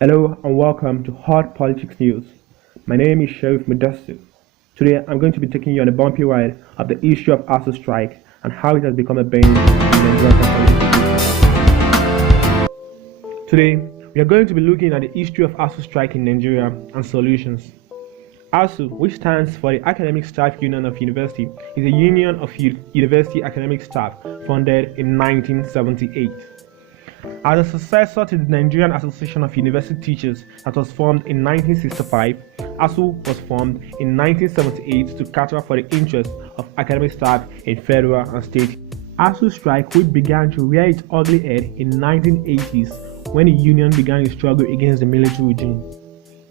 Hello and welcome to Hot Politics News. My name is Sheriff Mudassir. Today I'm going to be taking you on a bumpy ride of the issue of ASUU strike and how it has become a bane in Nigerian politics. Today we are going to be looking at the history of ASUU strike in Nigeria and solutions. ASUU, which stands for the Academic Staff Union of University, is a union of university academic staff founded in 1978. As a successor to the Nigerian Association of University Teachers that was formed in 1965, ASUU was formed in 1978 to cater for the interests of academic staff in federal and state. ASUU strike, which began to rear its ugly head in the 1980s when the union began its struggle against the military regime.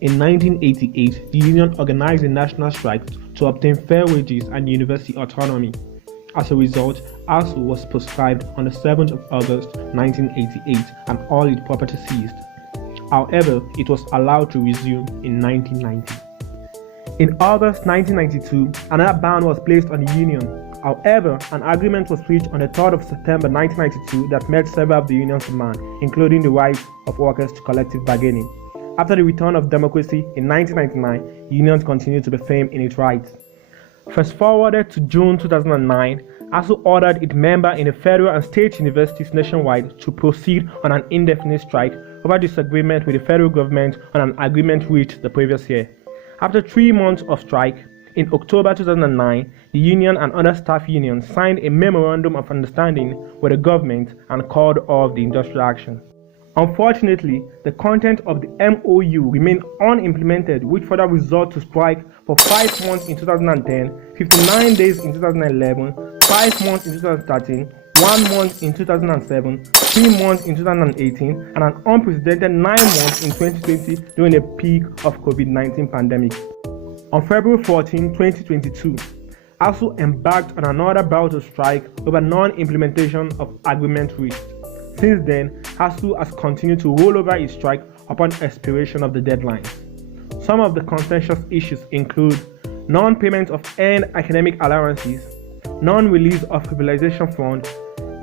In 1988, the union organized a national strike to obtain fair wages and university autonomy. As a result, ASUU was proscribed on the 7th of August 1988 and all its property seized. However, it was allowed to resume in 1990. In August 1992, another ban was placed on the union. However, an agreement was reached on the 3rd of September 1992 that met several of the union's demands, including the right of workers to collective bargaining. After the return of democracy in 1999, unions continued to be firm in its rights. Fast forwarded to June 2009, ASUU ordered its members in the federal and state universities nationwide to proceed on an indefinite strike over disagreement with the federal government on an agreement reached the previous year. After 3 months of strike, in October 2009, the union and other staff unions signed a memorandum of understanding with the government and called off the industrial action. Unfortunately, the content of the MOU remained unimplemented, which further resulted to strike for 5 months in 2010, 59 days in 2011, 5 months in 2013, 1 month in 2007, 3 months in 2018, and an unprecedented 9 months in 2020 during the peak of COVID-19 pandemic. On February 14, 2022, ASUU embarked on another bout of strike over non-implementation of agreement reached. Since then, ASUU has continued to roll over its strike upon expiration of the deadline. Some of the contentious issues include non-payment of earned academic allowances, non-release of mobilization fund,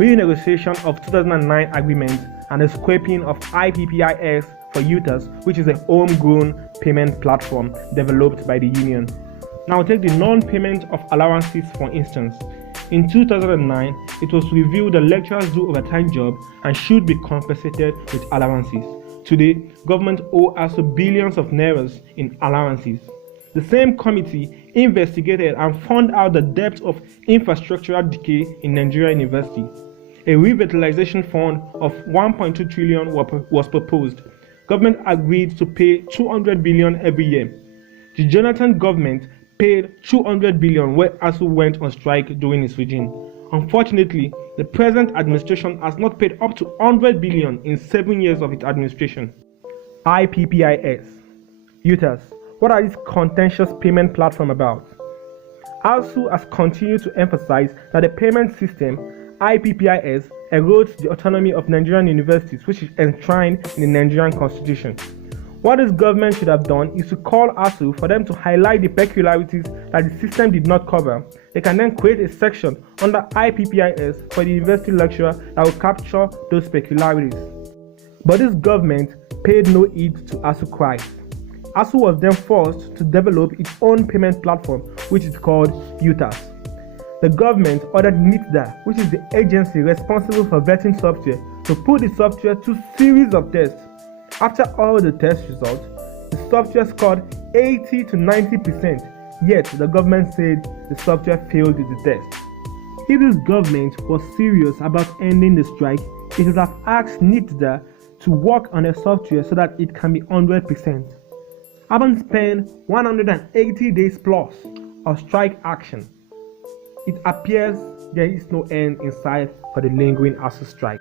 renegotiation of 2009 agreement, and the scrapping of IPPIS for UTAS, which is a homegrown payment platform developed by the union. Now take the non-payment of allowances for instance. In 2009, it was revealed that lecturers do overtime job and should be compensated with allowances. Today, government owes ASUU billions of nairas in allowances. The same committee investigated and found out the depth of infrastructural decay in Nigerian universities. A revitalization fund of 1.2 trillion was proposed. Government agreed to pay 200 billion every year. The Jonathan government paid 200 billion where ASUU went on strike during its regime. Unfortunately, the present administration has not paid up to 100 billion in 7 years of its administration. IPPIS, UTAS, what are these contentious payment platforms about? ASUU has continued to emphasize that the payment system, IPPIS, erodes the autonomy of Nigerian universities, which is enshrined in the Nigerian constitution. What this government should have done is to call ASUU for them to highlight the peculiarities that the system did not cover. They can then create a section under IPPIS for the university lecturer that will capture those peculiarities. But this government paid no heed to ASUU cries. ASUU was then forced to develop its own payment platform, which is called UTAS. The government ordered NITDA, which is the agency responsible for vetting software, to put the software to series of tests. After all the test results, the software scored 80 to 90%, yet the government said the software failed the test. If this government was serious about ending the strike, it would have asked NITDA to work on the software so that it can be 100%. Having spent 180 days plus of strike action, it appears there is no end in sight for the lingering ASUU strike.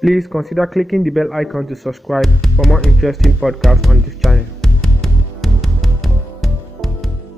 Please consider clicking the bell icon to subscribe for more interesting podcasts on this channel.